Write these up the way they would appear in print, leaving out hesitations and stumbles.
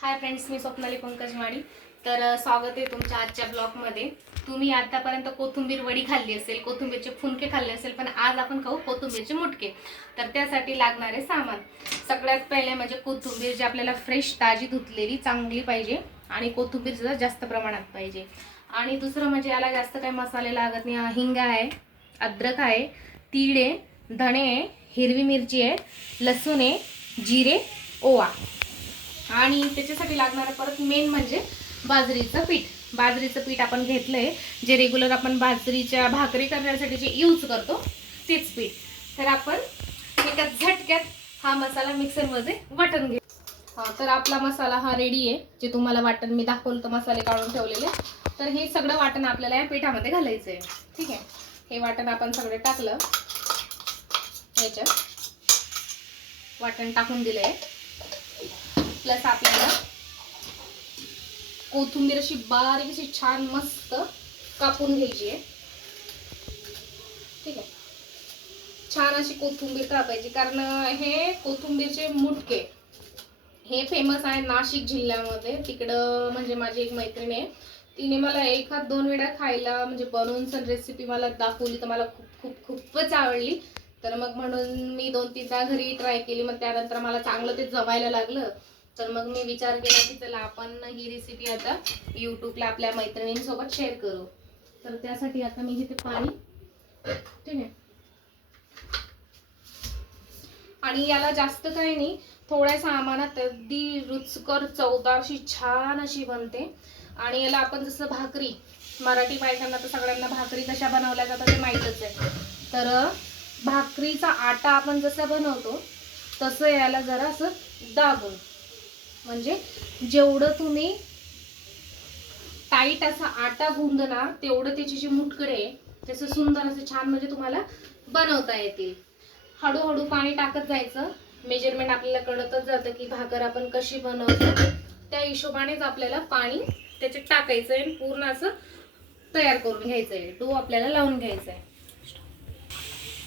Hi friends, मी स्वप्नाली पंकजवाडी. तर स्वागत आहे तुमच्या आजच्या ब्लॉगमध्ये. तुम्ही आतापर्यंत कोथिंबीर वडी खाल्ली असेल, कोथिंबीरचे फुनके खाल्ले असेल, पण आज आपण खाऊ कोथिंबीरचे मुटके. तर त्यासाठी लागणारे सामान, सगळ्यात पहिले म्हणजे कोथिंबीर जी आपल्याला फ्रेश ताजी धुतलेली चांगली पाहिजे आणि कोथिंबीर सुद्धा जास्त प्रमाणात पाहिजे. आणि दुसरं म्हणजे याला जास्त काही मसाले लागत नाही. हिंग आहे, अद्रक आहे, तीळ आहे, धणे आहे, हिरवी मिरची आहे, लसूण आहे, जिरे, ओवा. आणि त्याच्यासाठी लागणारं परत मेन म्हणजे बाजरीचं पीठ. बाजरीचं पीठ आपण घेतलंय, जे रेग्युलर आपण बाजरीच्या भाकरी करण्यासाठी जे यूज करतो तेच पीठ. तर आपण एका झटक्यात हा मसाला मिक्सरमध्ये वाटून घेऊ. तर आपला मसाला हा रेडी आहे. जे तुम्हाला वाटण मी दाखवलं तर मसाले काढून ठेवलेले. तर हे सगळं वाटण आपल्याला या पिठामध्ये घालायचं आहे. ठीक आहे, हे वाटण आपण सगळं टाकलं, याच्यात वाटण टाकून दिलंय. प्लस आपल्याला कोथिंबीर अशी बारीक अशी छान मस्त कापून घ्यायची आहे. ठीक आहे, छान अशी कोथिंबीर कापायची, कारण हे कोथिंबीरचे मुटके हे फेमस आहे नाशिक जिल्ह्यामध्ये. तिकडं म्हणजे माझी एक मैत्रीण आहे, तिने मला एखाद दोन वेळा खायला म्हणजे बनवून रेसिपी मला दाखवली, तर मला खूपच आवडली. तर मग म्हणून मी 2-3दा घरी ट्राय केली. मग त्यानंतर मला चांगलं ते जमायला लागलं. तर मग मी विचार केला की चला आपण ही रेसिपी आता यूट्यूबला आपल्या मैत्रिणींसोबत शेअर करू. तर त्यासाठी आता मी घेते पाणी. ठीक आहे, आणि याला जास्त काही नाही, थोड्या सामानात अगदी रुचकर चवदार अशी छान अशी बनते. आणि याला आपण जसं भाकरी, मराठी बायकांना तर सगळ्यांना भाकरी कशा बनवल्या जातात ते माहीतच आहे. तर भाकरीचा आटा आपण जसा बनवतो तसं याला जरा असं दाबून, म्हणजे जेवढं तुम्ही टाईट असा आटा गुंदणार तेवढं त्याची जी मुटकडे तसं सुंदर असं छान म्हणजे तुम्हाला बनवता येतील. हळूहळू पाणी टाकत जायचं. मेजरमेंट आपल्याला कळतच जातं की भाकर आपण कशी बनवतो, त्या हिशोबानेच आपल्याला पाणी त्याच्यात टाकायचं आहे. पूर्ण असं तयार करून घ्यायचं आहे, डो आपल्याला लावून घ्यायचा आहे.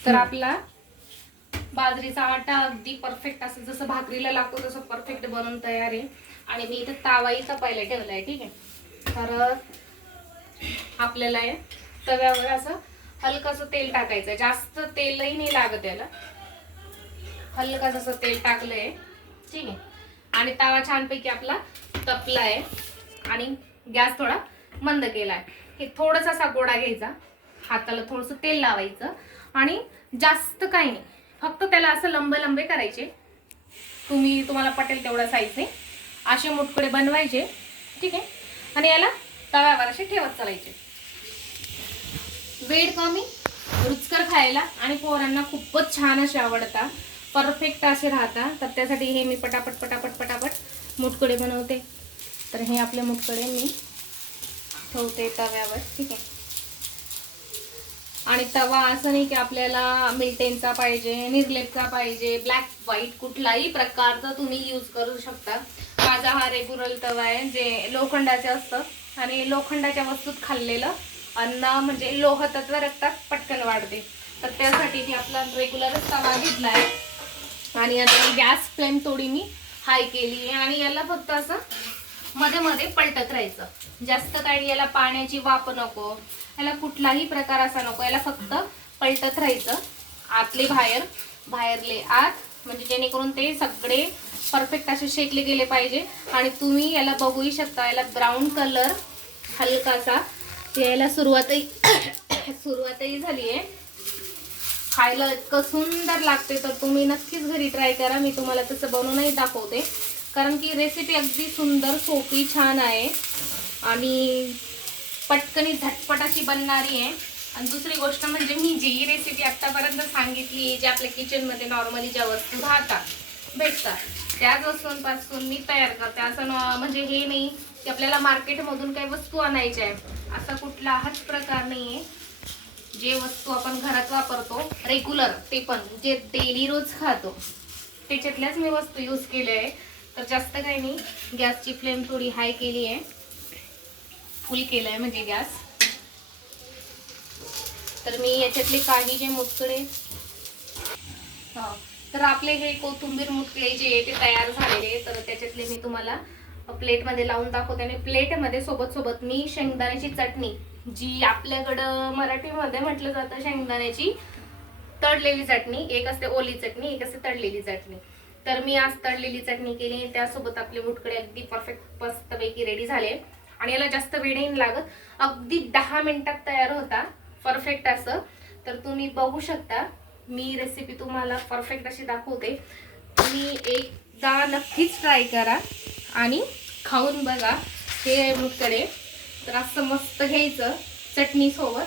तर आपला बाजरीचा आटा अगदी परफेक्ट असं जसं भाकरीला लागतो तसं परफेक्ट बनवून तयार आहे. आणि मी इथे तावाही तपायला ठेवलाय. ठीक आहे, तर आपल्याला तव्यावर असं हलकसं तेल टाकायचं. जास्त तेलही नाही लागत याला, हलकं असं तेल टाकलंय. ठीक आहे, आणि तवा छानपैकी आपला तपला आहे आणि गॅस थोडा मंद केलाय. हे थोडासा असा गोळा घ्यायचा, हाताला थोडंसं तेल लावायचं आणि जास्त काही नाही, फक्त त्याला असं लंबे करायचे. तुम्हाला पटेल तेवढा साईजने असे मुटकडे बनवायचे. ठीक आहे, आणि याला तव्यावर असे ठेवत चालायचे. वेळ कमी, रुचकर खायला, आणि पोरांना खूपच छान असे आवडतात, परफेक्ट असे राहतात. तर त्यासाठी हे मी पटापट मुटकडे बनवते. तर हे आपले मुटकडे मी ठेवते तव्यावर. ठीक आहे, आणि तवा असं नाही की आपल्याला मिल्टेनचा पाहिजे, निर्लेपचा पाहिजे, ब्लॅक व्हाईट कुठलाही प्रकारचा तुम्ही यूज करू शकता. माझा हा रेग्युलर तवा आहे, जे लोखंडाचे असतं. आणि लोखंडाच्या वस्तूत खाल्लेलं अन्न म्हणजे लोह तत्व रक्तात पटकन वाढते. तर त्यासाठी मी आपला रेग्युलरच तवा घेतला आहे. आणि आता गॅस फ्लेम थोडी मी हाय केली आहे, आणि याला फक्त असं मध्ये पलटत राहायचं. जास्त काही याला पाण्याची वाफ नको, याला कुठलाही प्रकार असा नको. याला फक्त पलटत राहायचं, आतले बाहेर, बाहेरले आत, म्हणजे जेणेकरून ते सगळे परफेक्ट असे शेकले गेले पाहिजे. आणि तुम्ही याला बघूही शकता, याला ब्राऊन कलर हलकासा यायला सुरुवातही झाली आहे. खायला इतकं सुंदर लागते. तर तुम्ही नक्कीच घरी ट्राय करा. मी तुम्हाला तसं बनवूनही दाखवते, कारण की रेसिपी अगदी सुंदर, सोपी, छान आहे आणि पटकनी झटपट अशी बनणारी आहे. आणि दुसरी गोष्ट म्हणजे मी जी रेसिपी आत्तापर्यंत सांगितली, जे आपल्या किचनमध्ये नॉर्मली ज्या वस्तू भेटतात त्याच वस्तूंपासून मी तयार करते. असं म्हणजे हे नाही की आपल्याला मार्केटमधून काही वस्तू आणायच्या आहे, असा कुठलाच प्रकार नाही आहे. जे वस्तू आपण घरात वापरतो रेग्युलर, ते पण जे डेली रोज खातो त्याच्यातल्याच मी वस्तू यूज केल्या आहे. तर जास्त काही नाही, गॅसची फ्लेम थोडी हाय केली आहे, फुल केलं आहे म्हणजे गॅस. तर मी याच्यातले काही जे मुटकडे, तर आपले हे कोथिंबीर मुटकडे जे ते तयार झालेले, तर त्याच्यातले मी तुम्हाला प्लेटमध्ये लावून दाखवते. आणि प्लेटमध्ये सोबत सोबत मी शेंगदाण्याची चटणी, जी आपल्याकडं मराठीमध्ये म्हटलं जातं शेंगदाण्याची तळलेली चटणी, एक असते ओली चटणी, एक असते तळलेली चटणी. तर मी आज तळलेली चटणी केली, त्यासोबत आपले मुटकडे अगदी परफेक्ट मस्तपैकी रेडी झाले. आणि याला जास्त वेळ नाही लागत, अगदी 10 मिनिटात तयार होता परफेक्ट असं. तर तुम्ही बघू शकता, मी रेसिपी तुम्हाला परफेक्ट अशी दाखवते. तुम्ही एकदा नक्कीच ट्राय करा आणि खाऊन बघा हे मुटकडे. तर असं मस्त घ्यायचं चटणी सोबत,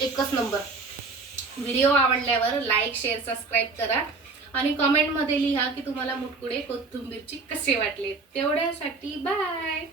एकच नंबर. व्हिडिओ आवडल्यावर लाईक शेअर सबस्क्राईब करा आणि कमेंटमध्ये लिहा की तुम्हाला मुटकुडे कोथिंबीरची कसे वाटले. तेवढ्यासाठी बाय.